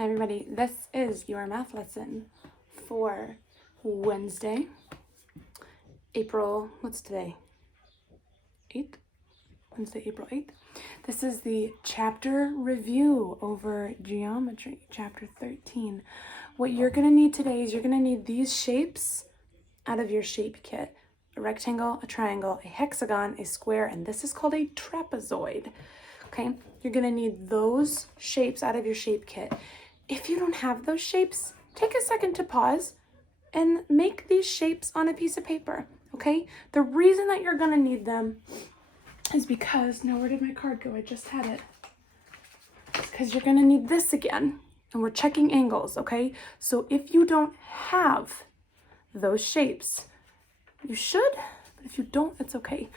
Hi everybody, this is your math lesson for Wednesday, what's today? 8th? Wednesday, April 8th. This is the chapter review over geometry, chapter 13. What you're going to need today is you're going to need these shapes out of your shape kit. A rectangle, a triangle, a hexagon, a square, and this is called a trapezoid. Okay, you're going to need those shapes out of your shape kit. If you don't have those shapes, take a second to pause and make these shapes on a piece of paper, okay? The reason that you're gonna need them is because, now where did my card go? I just had it. It's because you're gonna need this again, and we're checking angles, okay? So if you don't have those shapes, you should, but if you don't, it's okay.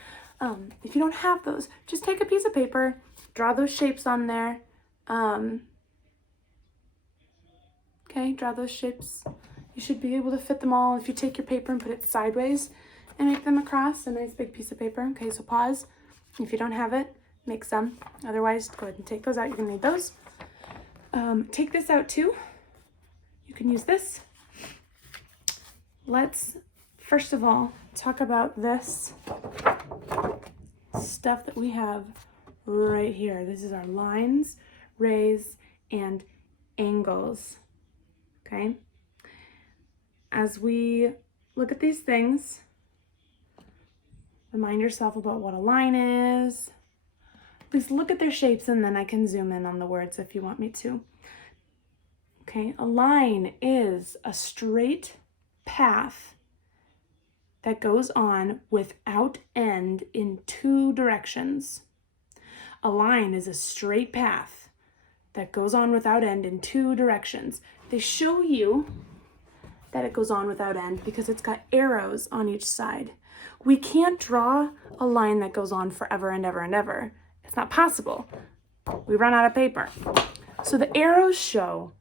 If you don't have those, just take a piece of paper, draw those shapes on there, okay, draw those shapes. You should be able to fit them all if you take your paper and put it sideways and make them across a nice big piece of paper. Okay, so pause. If you don't have it, make some. Otherwise, go ahead and take those out. You're gonna need those. Take this out too. You can use this. Let's, first of all, talk about this stuff that we have right here. This is our lines, rays, and angles. Okay, as we look at these things, remind yourself about what a line is. Please look at their shapes and then I can zoom in on the words if you want me to. Okay, a line is a straight path that goes on without end in two directions. A line is a straight path that goes on without end in two directions. They show you that it goes on without end because it's got arrows on each side. We can't draw a line that goes on forever and ever and ever. It's not possible. We run out of paper. So the arrows show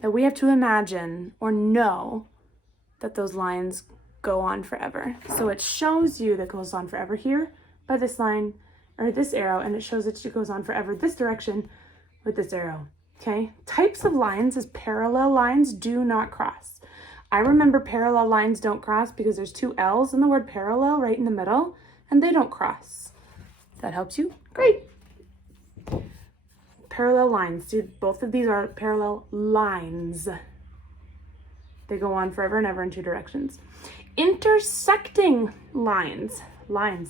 that we have to imagine or know that those lines go on forever. So it shows you that it goes on forever here by this line or this arrow, and it shows that it goes on forever this direction with this arrow. Okay, types of lines is parallel lines do not cross. I remember parallel lines don't cross because there's two L's in the word parallel right in the middle, and they don't cross. If that helps you, great. Parallel lines, see, both of these are parallel lines. They go on forever and ever in two directions. Intersecting lines.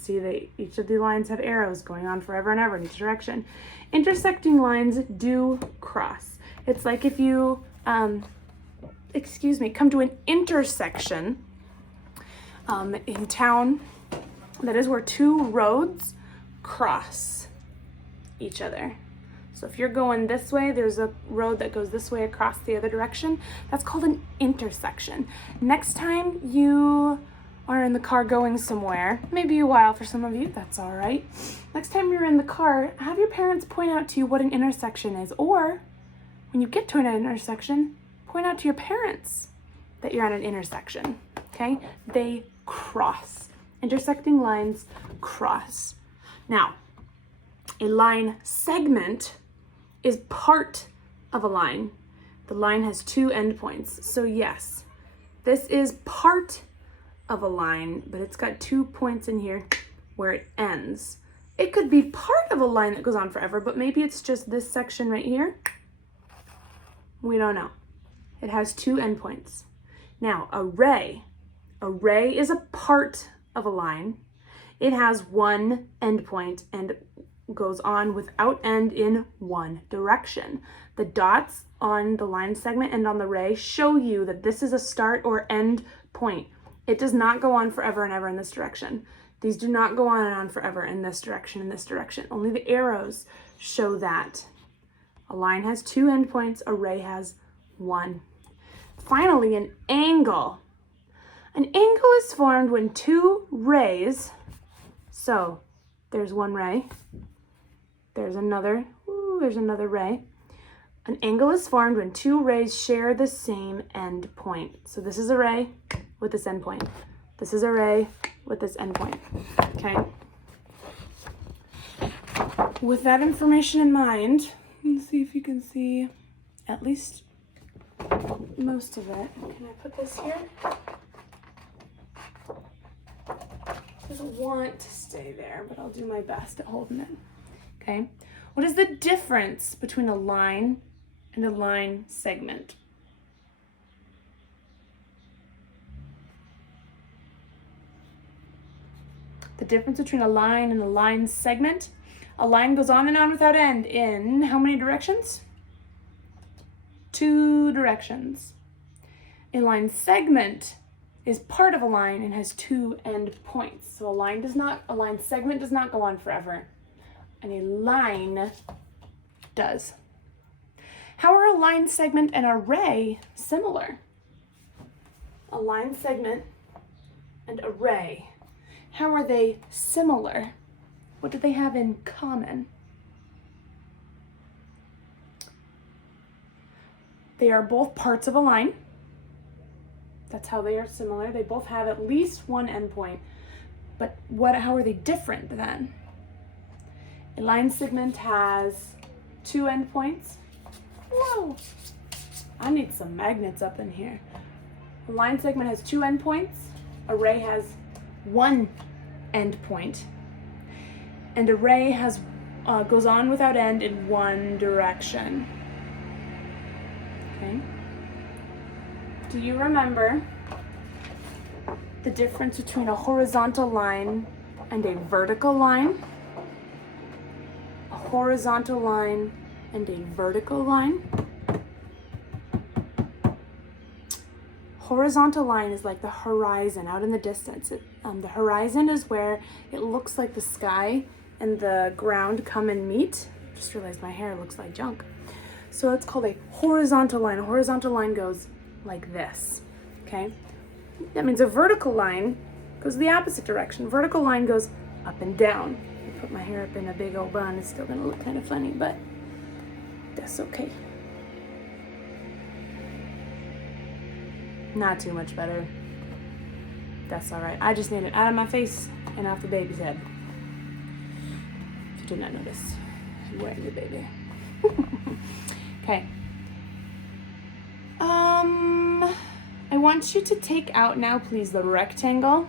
See, each of the lines have arrows going on forever and ever in each direction. Intersecting lines do cross. It's like if you, come to an intersection in town, that is where two roads cross each other. So if you're going this way, there's a road that goes this way across the other direction. That's called an intersection. Next time you are in the car going somewhere, maybe a while for some of you, that's all right. Next time you're in the car, have your parents point out to you what an intersection is, or when you get to an intersection, point out to your parents that you're at an intersection, okay? They cross. Intersecting lines cross. Now, a line segment is part of a line. The line has two endpoints. So yes, this is part of a line, but it's got 2 points in here where it ends. It could be part of a line that goes on forever, but maybe it's just this section right here. We don't know. It has 2 endpoints. Now, a ray is a part of a line. It has 1 endpoint and goes on without end in one direction. The dots on the line segment and on the ray show you that this is a start or end point. It does not go on forever and ever in this direction. These do not go on and on forever in this direction, in this direction. Only the arrows show that. A line has 2 endpoints, a ray has 1. Finally, an angle. An angle is formed when 2 rays, so there's 1 ray, there's another ray. An angle is formed when 2 rays share the same end point. So this is a ray with this end point. This is a ray with this end point, okay? With that information in mind, let's see if you can see at least most of it. Can I put this here? Doesn't want to stay there, but I'll do my best at holding it. Okay. What is the difference between a line and a line segment? The difference between a line and a line segment. A line goes on and on without end in how many directions? 2 directions. A line segment is part of a line and has 2 end points. So a line segment does not go on forever, and a line does. How are a line segment and array similar? A line segment and array. How are they similar? What do they have in common? They are both parts of a line. That's how they are similar. They both have at least one endpoint. But how are they different then? A line segment has 2 endpoints. Whoa! I need some magnets up in here. A line segment has 2 endpoints. Array has 1 endpoint. And array has goes on without end in 1 direction. Okay. Do you remember the difference between a horizontal line and a vertical line? A horizontal line and a vertical line? Horizontal line is like the horizon out in the distance. The horizon is where it looks like the sky and the ground come and meet. Just realized my hair looks like junk. So it's called a horizontal line. A horizontal line goes like this, okay? That means a vertical line goes the opposite direction. Vertical line goes up and down. I put my hair up in a big old bun. It's still gonna look kind of funny, but that's okay. Not too much better. That's all right. I just need it out of my face and off the baby's head. If you did not notice, I'm wearing the baby. Okay. I want you to take out now, please, the rectangle.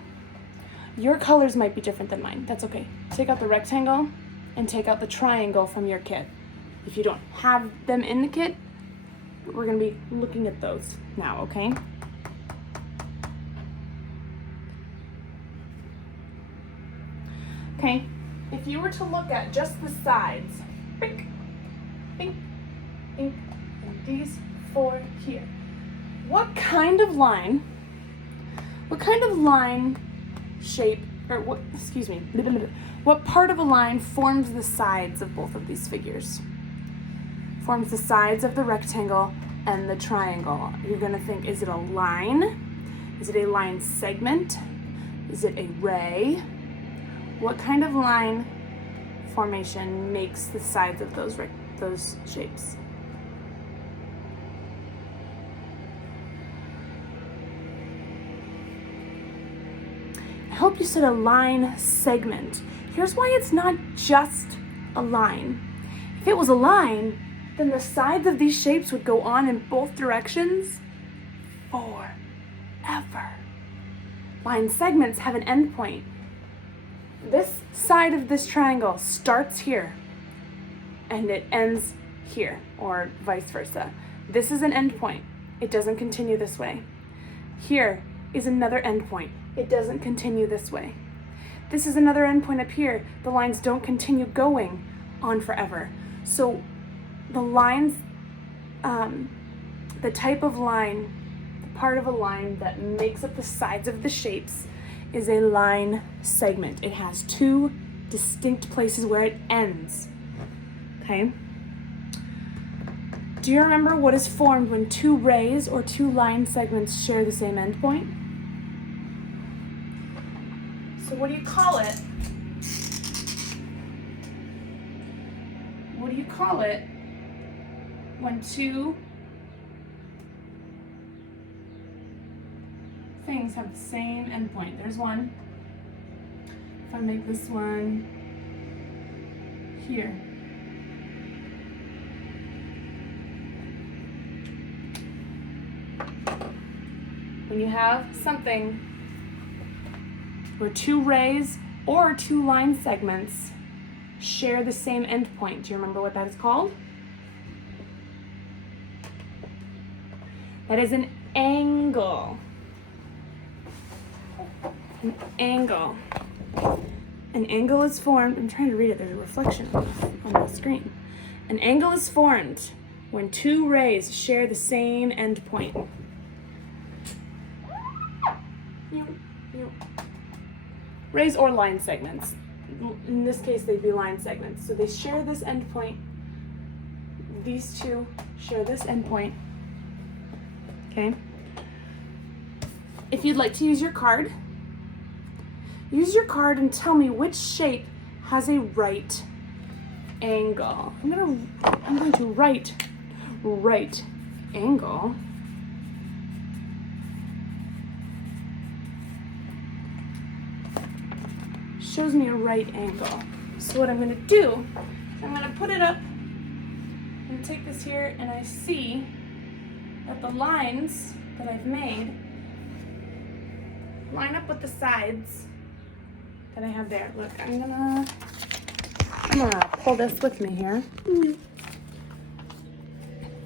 Your colors might be different than mine. That's okay. Take out the rectangle and take out the triangle from your kit. If you don't have them in the kit, we're gonna be looking at those now, okay? Okay, if you were to look at just the sides, pink, pink, pink, and these 4 here, what kind of line shape, or what part of a line forms the sides of both of these figures? Forms the sides of the rectangle and the triangle. You're gonna think, is it a line? Is it a line segment? Is it a ray? What kind of line formation makes the sides of those shapes? I hope you said a line segment. Here's why it's not just a line. If it was a line, then the sides of these shapes would go on in both directions forever. Line segments have an endpoint. This side of this triangle starts here and it ends here, or vice versa. This is an endpoint. It doesn't continue this way. Here is another endpoint. It doesn't continue this way. This is another endpoint up here. The lines don't continue going on forever. So the lines, the type of line, the part of a line that makes up the sides of the shapes is a line segment. It has 2 distinct places where it ends, okay? Do you remember what is formed when 2 rays or 2 line segments share the same endpoint? So what do you call it? What do you call it when 2 things have the same endpoint? There's one. If I make this one here. when you have something where two rays or two line segments share the same endpoint. Do you remember what that is called? That is an angle. An angle. An angle is formed, I'm trying to read it, there's a reflection on the screen. An angle is formed when two rays share the same endpoint. Rays or line segments. In this case, they'd be line segments. So they share this endpoint. These two share this endpoint. Okay? If you'd like to use your card and tell me which shape has a right angle. I'm going to write right angle. Shows me a right angle. So what I'm going to do is I'm going to put it up and take this here, and I see that the lines that I've made line up with the sides that I have there. Look, I'm gonna pull this with me here.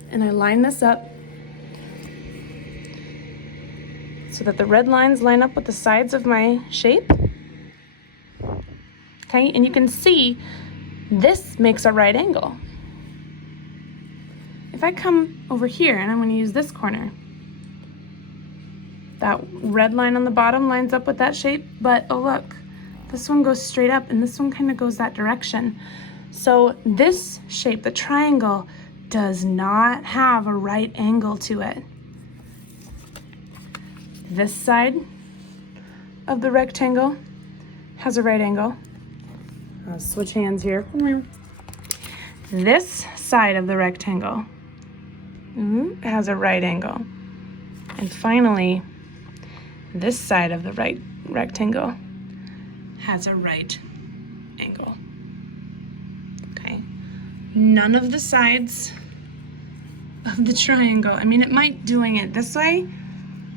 And I line this up so that the red lines line up with the sides of my shape. Okay, and you can see this makes a right angle. If I come over here and I'm going to use this corner, that red line on the bottom lines up with that shape, but oh look, this one goes straight up and this one kind of goes that direction. So this shape, the triangle, does not have a right angle to it. This side of the rectangle has a right angle. I'll switch hands here. This side of the rectangle has a right angle. And finally, this side of the rectangle has a right angle. Okay. None of the sides of the triangle, I mean, it might doing it this way,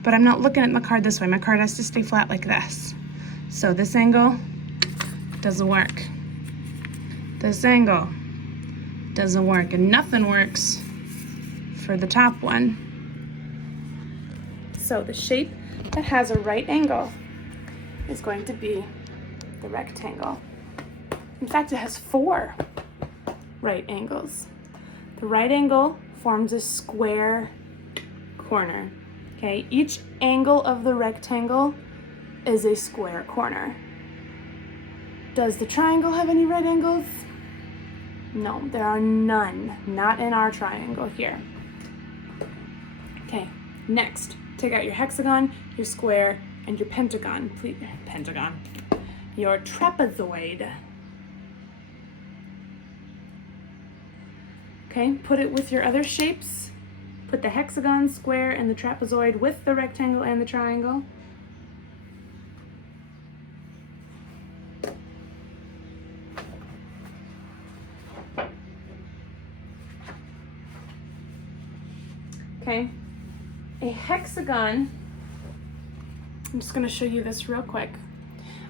but I'm not looking at my card this way. My card has to stay flat like this. So this angle doesn't work. This angle doesn't work, and nothing works for the top one. So the shape that has a right angle is going to be the rectangle. In fact, it has 4 right angles. The right angle forms a square corner. Okay, each angle of the rectangle is a square corner. Does the triangle have any right angles? No, there are none, not in our triangle here. Okay, next, take out your hexagon, your square, and your pentagon. Your trapezoid. Okay, put it with your other shapes. Put the hexagon, square, and the trapezoid with the rectangle and the triangle. Okay, a hexagon, I'm just going to show you this real quick.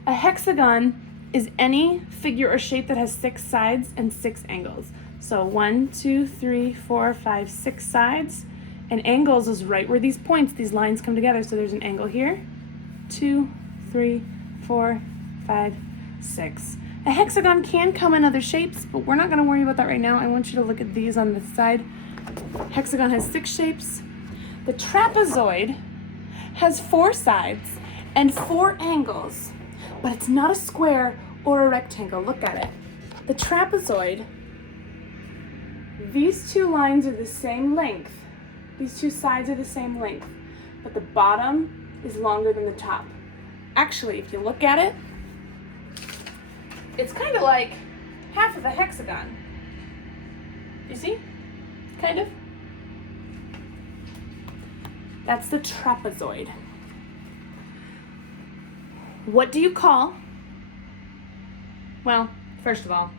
A hexagon is any figure or shape that has 6 sides and 6 angles. So 1, 2, 3, 4, 5, 6 sides, and angles is right where these points, these lines come together. So there's an angle here, 2, 3, 4, 5, 6. A hexagon can come in other shapes, but we're not going to worry about that right now. I want you to look at these on this side. Hexagon has 6 shapes. The trapezoid has 4 sides and 4 angles, but it's not a square or a rectangle. Look at it. The trapezoid, these 2 lines are the same length. These 2 sides are the same length, but the bottom is longer than the top. Actually, if you look at it, it's kind of like half of a hexagon. You see? Kind of. That's the trapezoid. What do you call? Well, first of all,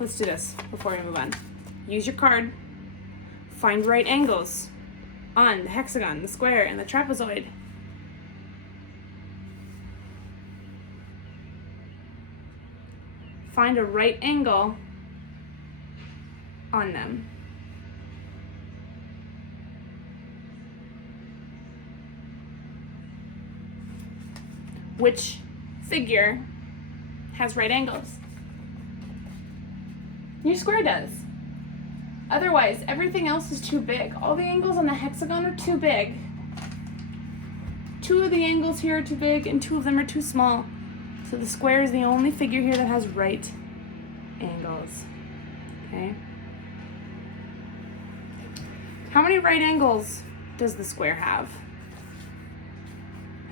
let's do this before we move on. Use your card, find right angles. on the hexagon, the square, and the trapezoid. Find a right angle on them. Which figure has right angles? Your square does. Otherwise, everything else is too big. All the angles on the hexagon are too big. 2 of the angles here are too big, and 2 of them are too small. So the square is the only figure here that has right angles. Okay? How many right angles does the square have?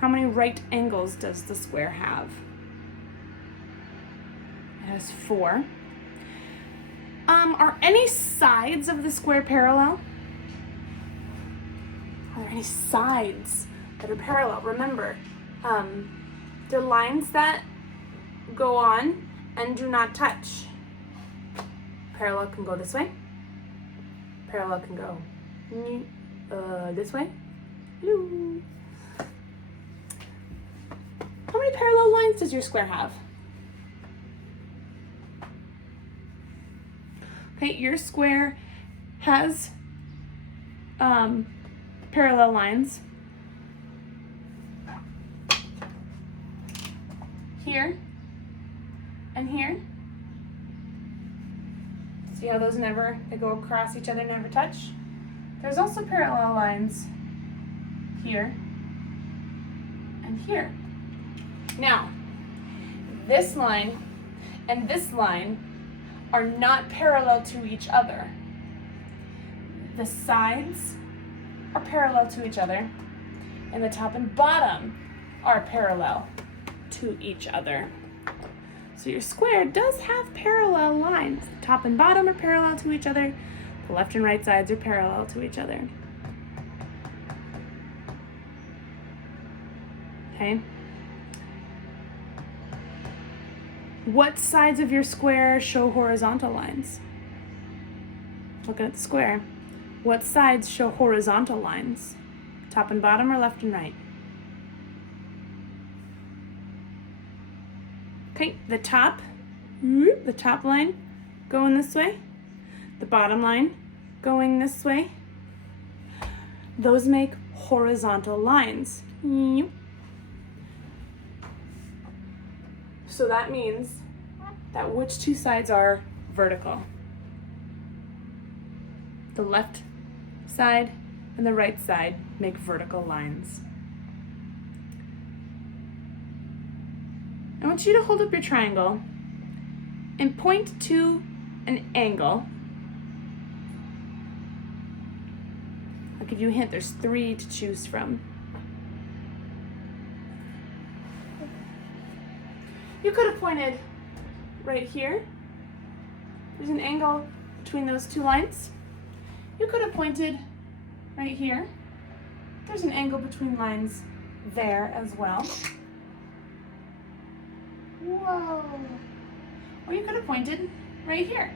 How many right angles does the square have? It has 4. Are any sides of the square parallel? Are there any sides that are parallel? Remember, the lines that go on and do not touch. Parallel can go this way. Parallel can go this way. Hello. How many parallel lines does your square have? Okay, your square has parallel lines here and here. See how those they go across each other, never touch? There's also parallel lines here and here. Now, this line and this line are not parallel to each other. The sides are parallel to each other, and the top and bottom are parallel to each other. So your square does have parallel lines. The top and bottom are parallel to each other. The left and right sides are parallel to each other. Okay? What sides of your square show horizontal lines? Looking at the square. What sides show horizontal lines? Top and bottom or left and right? Okay, the top line going this way. The bottom line going this way. Those make horizontal lines. So that means that which 2 sides are vertical? The left side and the right side make vertical lines. I want you to hold up your triangle and point to an angle. I'll give you a hint, there's 3 to choose from. You could have pointed right here. There's an angle between those 2 lines. You could have pointed right here. There's an angle between lines there as well. Whoa. Or you could have pointed right here.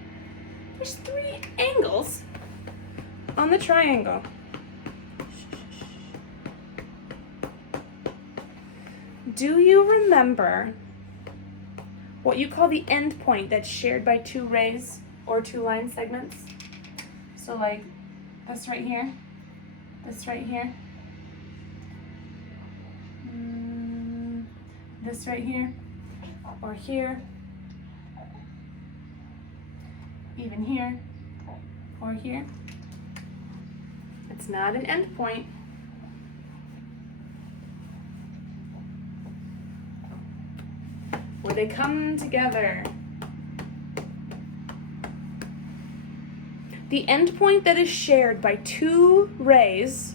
There's 3 angles on the triangle. Do you remember what you call the end point that's shared by 2 rays or 2 line segments? So like this right here, this right here, this right here, or here, even here, or here. It's not an end point. Where they come together. The end point that is shared by 2 rays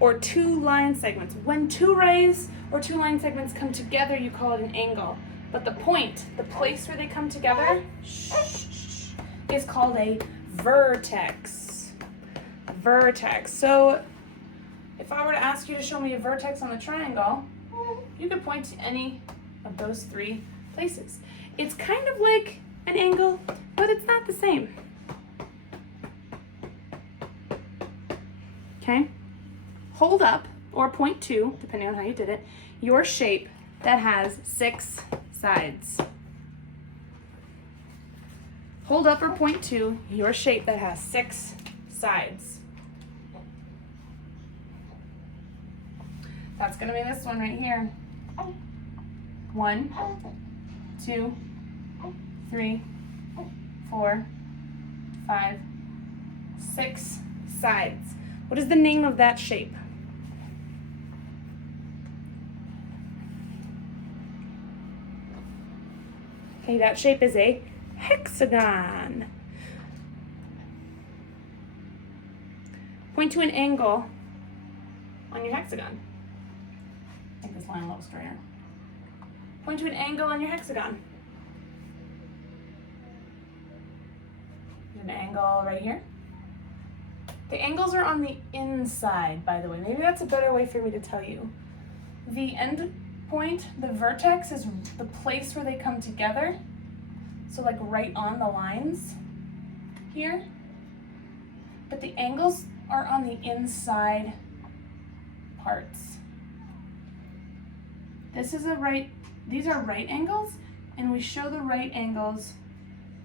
or 2 line segments. When 2 rays or 2 line segments come together, you call it an angle. But the point, the place where they come together, is called a vertex. Vertex. So if I were to ask you to show me a vertex on the triangle, you could point to any of those 3 places. It's kind of like an angle, but it's not the same. Okay? hold up, or point to, depending on how you did it, your shape that has 6 sides. Hold up or point to your shape that has 6 sides. That's going to be this one right here. 1, 2, 3, 4, 5, 6 sides. What is the name of that shape? Okay, that shape is a hexagon. Point to an angle on your hexagon. Make this line a little straighter. Point to an angle on your hexagon. There's an angle right here. The angles are on the inside, by the way. Maybe that's a better way for me to tell you. The end point, the vertex, is the place where they come together. So like right on the lines here. But the angles are on the inside parts. These are right angles, and we show the right angles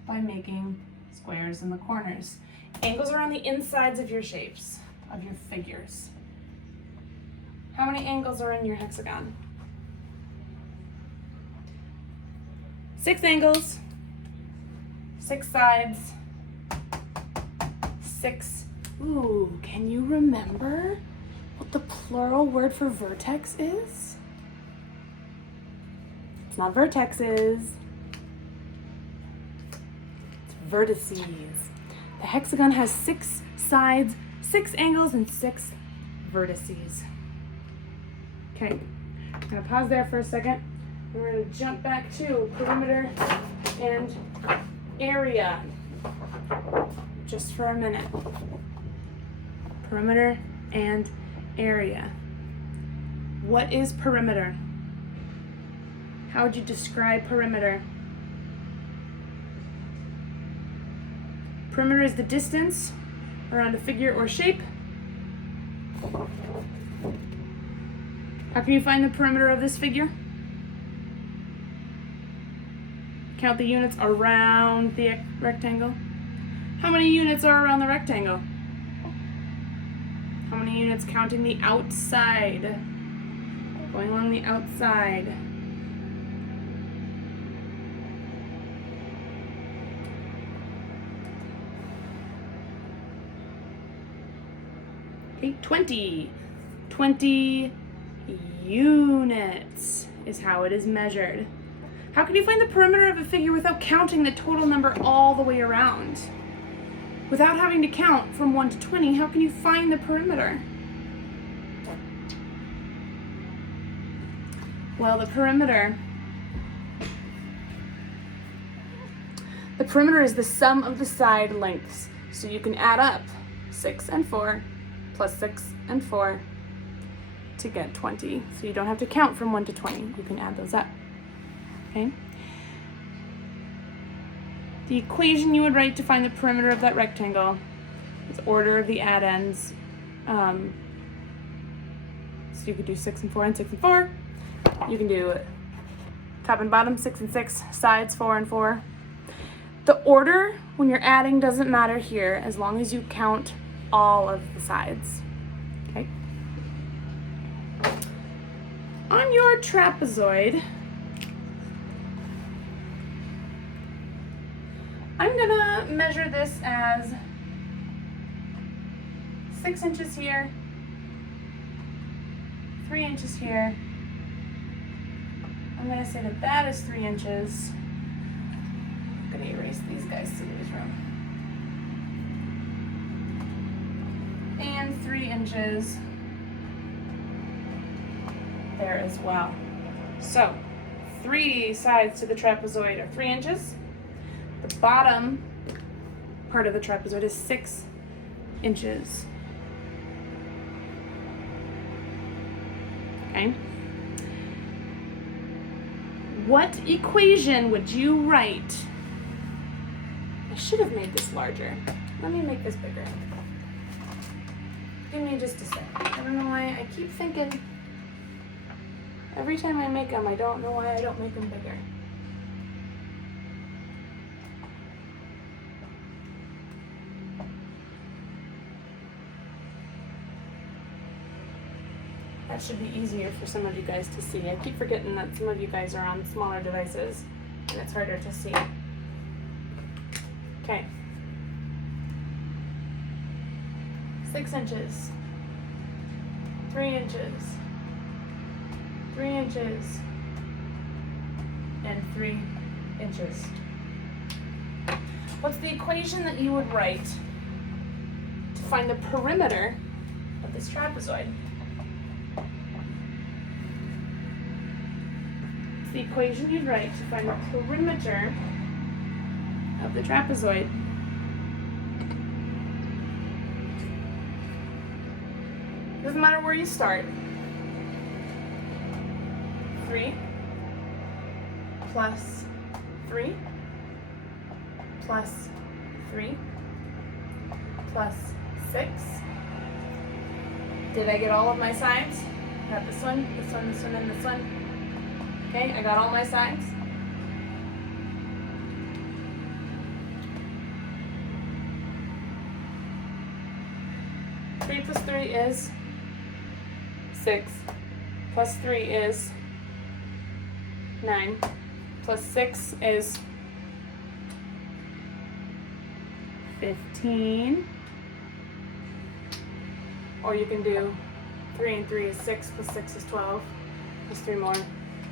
by making squares in the corners. Angles are on the insides of your shapes, of your figures. How many angles are in your hexagon? 6 angles, 6 sides, 6. Ooh, can you remember what the plural word for vertex is? It's not vertexes. It's vertices. The hexagon has 6 sides, 6 angles, and 6 vertices. Okay, I'm gonna pause there for a second. We're gonna jump back to perimeter and area just for a minute. Perimeter and area. What is perimeter? How would you describe perimeter? Perimeter is the distance around a figure or shape. How can you find the perimeter of this figure? Count the units around the rectangle. How many units are around the rectangle? How many units counting the outside? Going along the outside. Okay, 20. 20 units is how it is measured. How can you find the perimeter of a figure without counting the total number all the way around? Without having to count from 1 to 20, how can you find the perimeter? Well, the perimeter is the sum of the side lengths. So you can add up 6 and 4 plus 6 and 4 to get 20. So you don't have to count from 1 to 20. You can add those up. Okay. The equation you would write to find the perimeter of that rectangle is order of the addends. So you could do 6 and 4 and 6 and 4. You can do top and bottom, 6 and 6, sides 4 and 4. The order when you're adding doesn't matter here as long as you count all of the sides. Okay. On your trapezoid, I'm gonna measure this as 6 inches here, 3 inches here. I'm gonna say that that is 3 inches. I'm gonna erase these guys to lose room. And 3 inches there as well. So 3 sides to the trapezoid are 3 inches. The bottom part of the trapezoid is 6 inches. Okay. What equation would you write? I should have made this larger. Let me make this bigger. Give me just a sec. I don't know why I keep thinking every time I make them, I don't know why I don't make them bigger. That should be easier for some of you guys to see. I keep forgetting that some of you guys are on smaller devices and it's harder to see. Okay. 6 inches, 3 inches, 3 inches, and 3 inches. What's the equation that you would write to find the perimeter of this trapezoid? It's the equation you'd write to find the perimeter of the trapezoid. Doesn't matter where you start. 3 plus 3 plus 3 plus 6. Did I get all of my sides? Got this one, this one, this one, and this one. Okay, I got all my sides. Three plus 3 is 6. Plus 3 is 9. Plus 6 is 15. Or you can do 3 and 3 is 6, plus 6 is 12, plus 3 more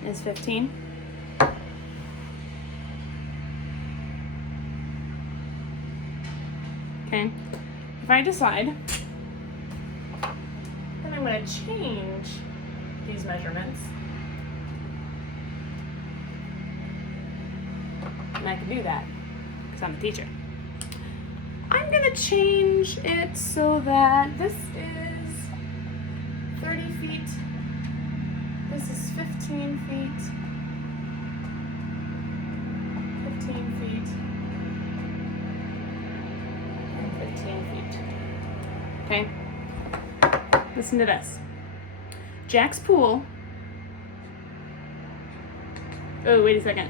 is 15. Okay, if I decide then I'm going to change these measurements, and I can do that because I'm a teacher. I'm going to change it so that this is 30 feet, this is 15 feet, 15 feet, and 15 feet. Okay? Listen to this. Jack's pool. Oh, wait a second.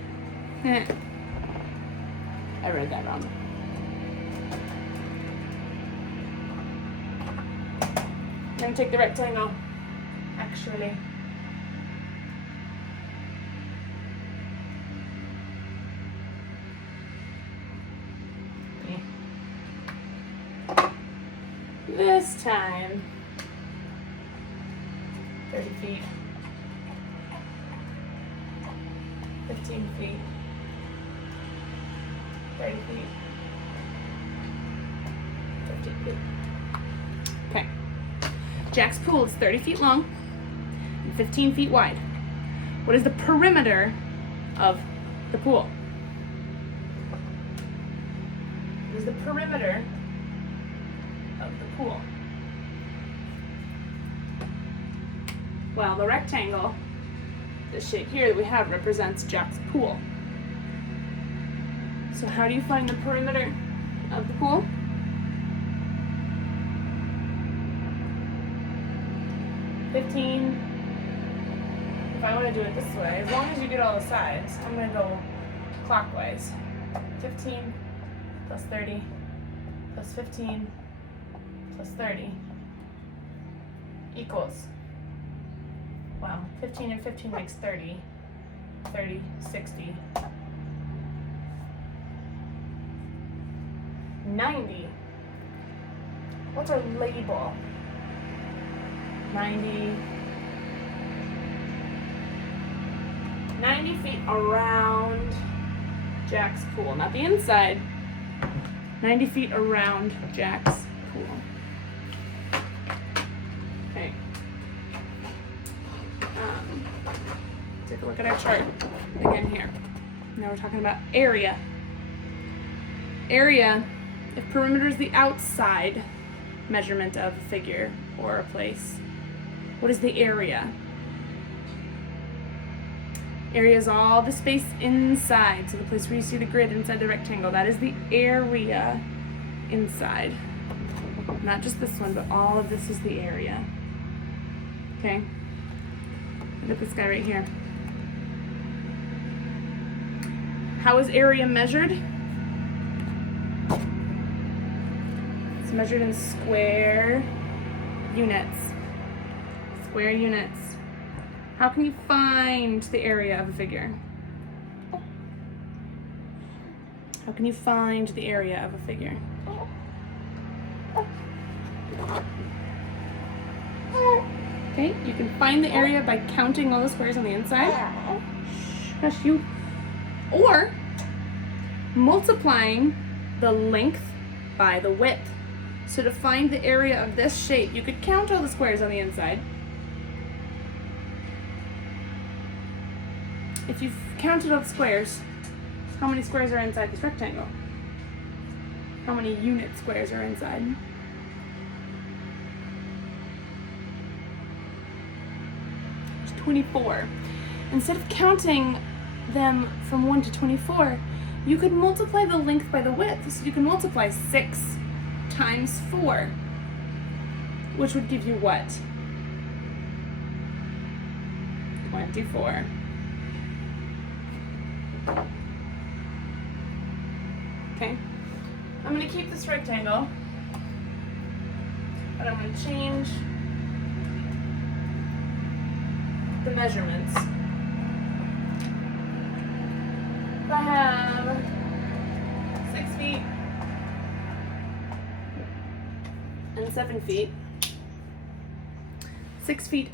I read that wrong. I'm going to take the rectangle, actually. This time, 30 feet, 15 feet, 30 feet, 15 feet. Okay. Jack's pool is 30 feet long and 15 feet wide. What is the perimeter of the pool? What is the perimeter of the pool? Well, the rectangle, this shape here that we have, represents Jack's pool. So how do you find the perimeter of the pool? If I want to do it this way, as long as you get all the sides, I'm going to go clockwise. 15 plus 30 plus 15 plus 30 equals, well, 15 and 15 makes 30, 30, 60, 90. What's our label? 90 feet around Jack's pool, not the inside. 90 feet around Jack's pool. Okay. Take a look at our chart again here. Now we're talking about area. Area, if perimeter is the outside measurement of a figure or a place, what is the area? Area is all the space inside, so the place where you see the grid inside the rectangle, that is the area inside. Not just this one, but all of this is the area. Okay? Look at this guy right here. How is area measured? It's measured in square units. Square units. How can you find the area of a figure? How can you find the area of a figure? Okay, you can find the area by counting all the squares on the inside. Hush you. Or multiplying the length by the width. So to find the area of this shape, you could count all the squares on the inside. If you've counted all the squares, how many squares are inside this rectangle? How many unit squares are inside? There's 24. Instead of counting them from 1 to 24, you could multiply the length by the width. So you can multiply 6 times 4, which would give you what? 24. Okay, I'm going to keep this rectangle, but I'm going to change the measurements. If I have 6 feet and 7 feet, 6 feet